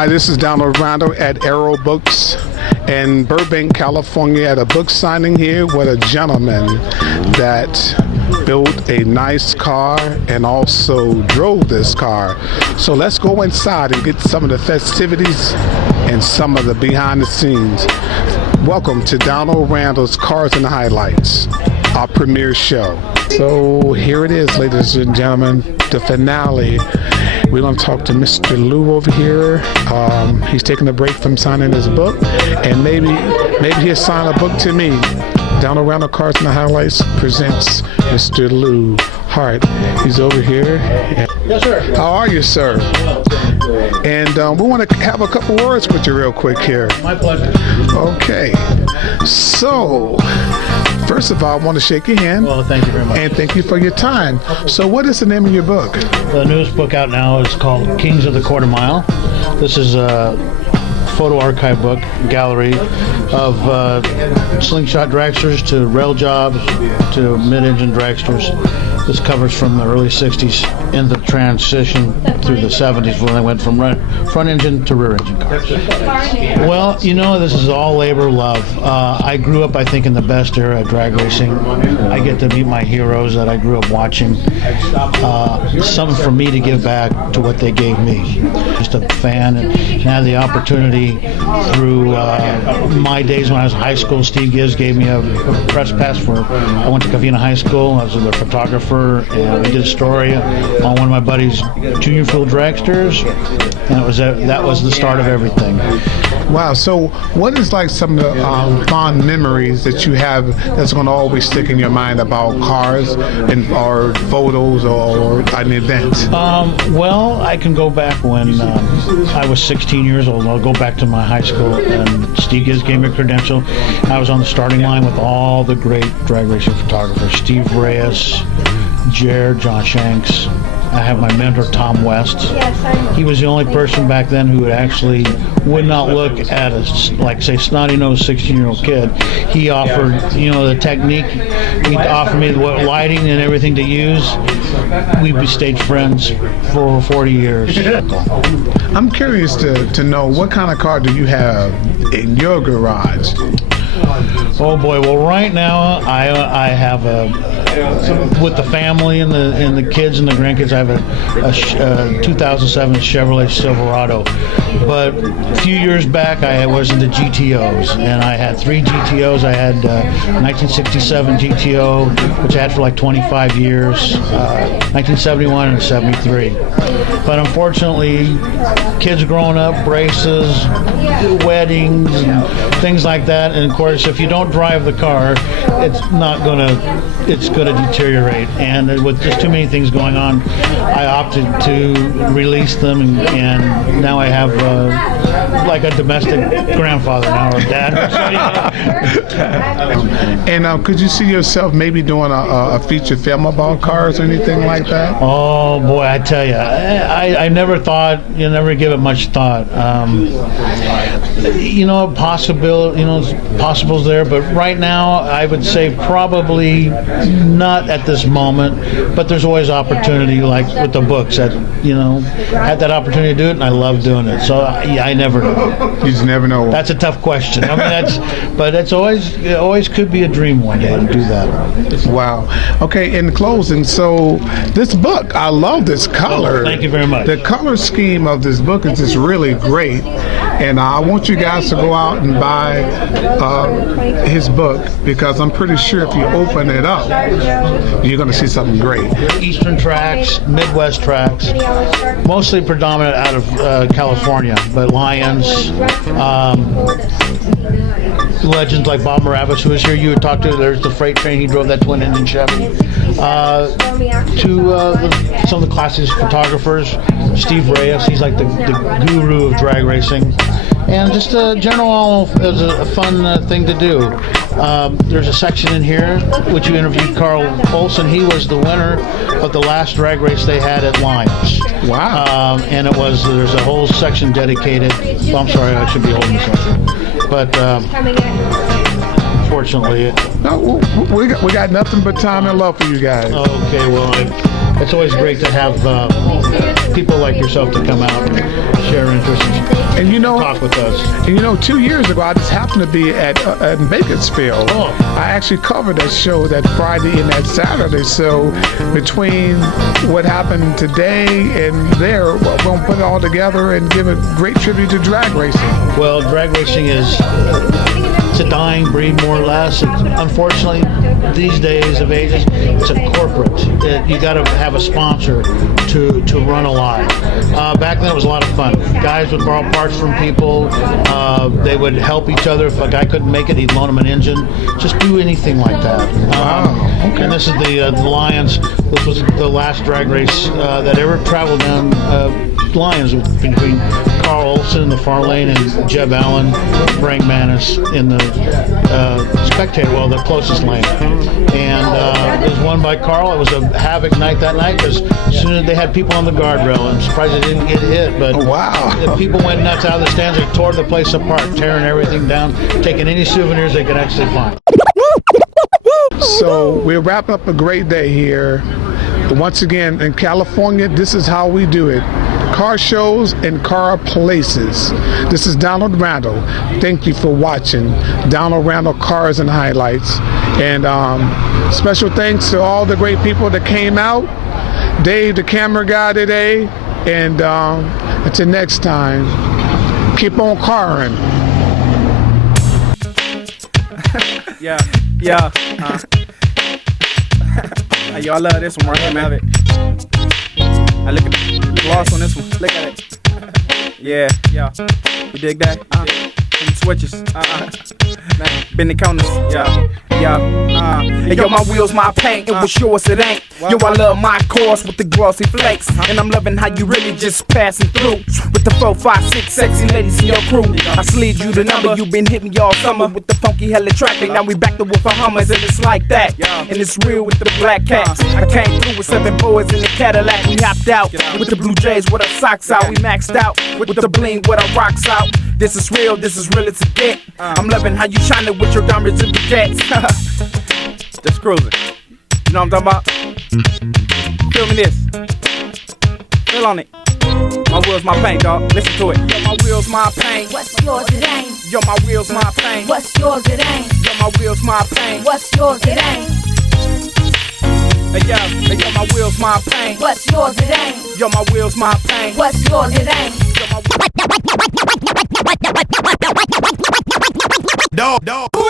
Hi, this is Randell at Arrow Books in Burbank, California, at a book signing here with a gentleman that built a nice car and also drove this car. So let's go inside and get some of the festivities and some of the behind the scenes. Welcome to Donald Randell's Cars and Highlights, our premiere show. So here it is, ladies and gentlemen, the finale. We're going to talk to Mr. Lou over here. He's taking a break from signing his book, and maybe he'll sign a book to me. Donald Randell Cars and Highlights presents Mr. Lou Hart. He's over here. Yes, sir. How are you, sir? And we want to have a couple words with you real quick here. My pleasure. Okay. So, first of all, I want to shake your hand. Well, thank you very much. And thank you for your time. So what is the name of your book? The newest book out now is called Kings of the Quarter Mile. This is a photo archive book gallery of slingshot dragsters to rail jobs to mid-engine dragsters. This covers from the early 60s in the transition through the 70s when they went from front engine to rear engine cars. Well, you know, this is all labor of love. I grew up, I think, in the best era of drag racing. I get to meet my heroes that I grew up watching. Something for me to give back to what they gave me. Just a fan and had the opportunity through my days when I was in high school. Steve Gibbs gave me a press pass for, I went to Covina High School. I was a photographer, and we did a story on one of my buddy's junior field dragsters, and that was the start of everything. Wow. So what is like some of the fond memories that you have that's going to always stick in your mind about cars and or photos or an event? Well, I can go back when I was 16 years old. I'll go back to my high school, and Steve Gibbs gave me a credential. I was on the starting line with all the great drag racing photographers: Steve Reyes, Jared, John Shanks. I have my mentor, Tom West. He was the only person back then who would not look at a, like, say, snotty-nosed 16-year-old kid. He offered, the technique. He offered me what lighting and everything to use. We stayed friends for over 40 years. I'm curious to know, what kind of car do you have in your garage? Oh boy! Well, right now I have with the family and the kids and the grandkids. I have a 2007 Chevrolet Silverado. But a few years back, I was into GTOs, and I had 3 GTOs. I had 1967 GTO, which I had for like 25 years, 1971 and 73. But unfortunately, kids growing up, braces, weddings, and things like that. And of course, if you don't drive the car, it's gonna deteriorate. And with just too many things going on, I opted to release them, and now I have like a domestic grandfather now, or dad. And could you see yourself maybe doing a feature film about cars or anything like that? Oh boy, I tell you, I never thought, you never give it much thought. Possibles there, but right now I would say probably not at this moment, but there's always opportunity, like with the books, that had that opportunity to do it, and I love doing it. So I never know. You just never know. That's a tough question. I mean, but it always could be a dream one day to do that. Wow. Okay, in closing, so this book, I love this color. Oh, thank you very much. The color scheme of this book is just really great, and I want you guys to go out and buy his book, because I'm pretty sure if you open it up, you're going to see something great. Eastern tracks, Midwest tracks, mostly predominant out of California, but Lions, legends like Bob Moravich, who was here, you had talked to. There's the freight train, he drove that twin-engine Chevy. Some of the classics photographers, Steve Reyes, he's like the guru of drag racing. And just a general, it was a fun thing to do. There's a section in here which you interviewed Carl Olson. He was the winner of the last drag race they had at Lions. Wow. And there's a whole section dedicated. Well, I'm sorry, I should be holding something. But fortunately, no, we got nothing but time and love for you guys. Okay, well, it's always great to have people like yourself to come out and share interest And you know, talk with us. And you know, 2 years ago, I just happened to be at Bakersfield. Oh. I actually covered that show that Friday and that Saturday. So between what happened today and there, we're going to put it all together and give a great tribute to drag racing. Well, drag racing is it's a dying breed, more or less. Unfortunately, these days of ages, it's a corporate. You got to have a sponsor to run a line. Back then, it was a lot of fun. Guys would borrow parts from people. They would help each other. If a guy couldn't make it, he'd loan him an engine. Just do anything like that. Okay. And this is the Lions. This was the last drag race that ever traveled down Lions between Carl Olson in the far lane and Jeb Allen, Frank Manis in the spectator, well, the closest lane. And it was won by Carl. It was a havoc night that night because as soon as they had people on the guardrail, I'm surprised they didn't get hit, but the people went nuts out of the stands. They tore the place apart, tearing everything down, taking any souvenirs they could actually find. So we're wrapping up a great day here. Once again, in California, this is how we do it. Car shows and car places. This is Donald Randell. Thank you for watching Donald Randell Cars and Highlights. And special thanks to all the great people that came out. Dave, the camera guy today. And until next time, keep on carring. Yeah. Hey, yo, I love this one right here, man. I look at the gloss on this one. Look at it. Yeah. You dig that? Them switches. Man, bend the counters. Hey, yo, my wheels, my paint, and what's yours, it ain't. Yo, I love my cars with the glossy flakes. And I'm loving how you really just passing through with the 4, 5, 6 sexy ladies in your crew. I slid you the number, you been hitting me all summer with the funky hella traffic. Now we back to with the Hummers, and it's like that. And it's real with the black cats. I came through with 7 boys in the Cadillac. We hopped out with the Blue Jays with our socks out. We maxed out with the bling with our rocks out. This is real as it get. I'm loving how you shining with your diamonds and baguettes. Just cruising. You know what I'm talking about? Feel me this. Feel on it. My wheels, my paint, dog. Listen to it. Yo, my wheels, my paint. What's yours, it ain't. Yo, my wheels, my paint. What's yours, it ain't. Yo, my wheels, my paint. What's yours, it ain't. Hey, yo, my wheels, my paint. What's yours, it ain't. Yo, my wheels, my paint. What's yours, it ain't. Yo, my Dog.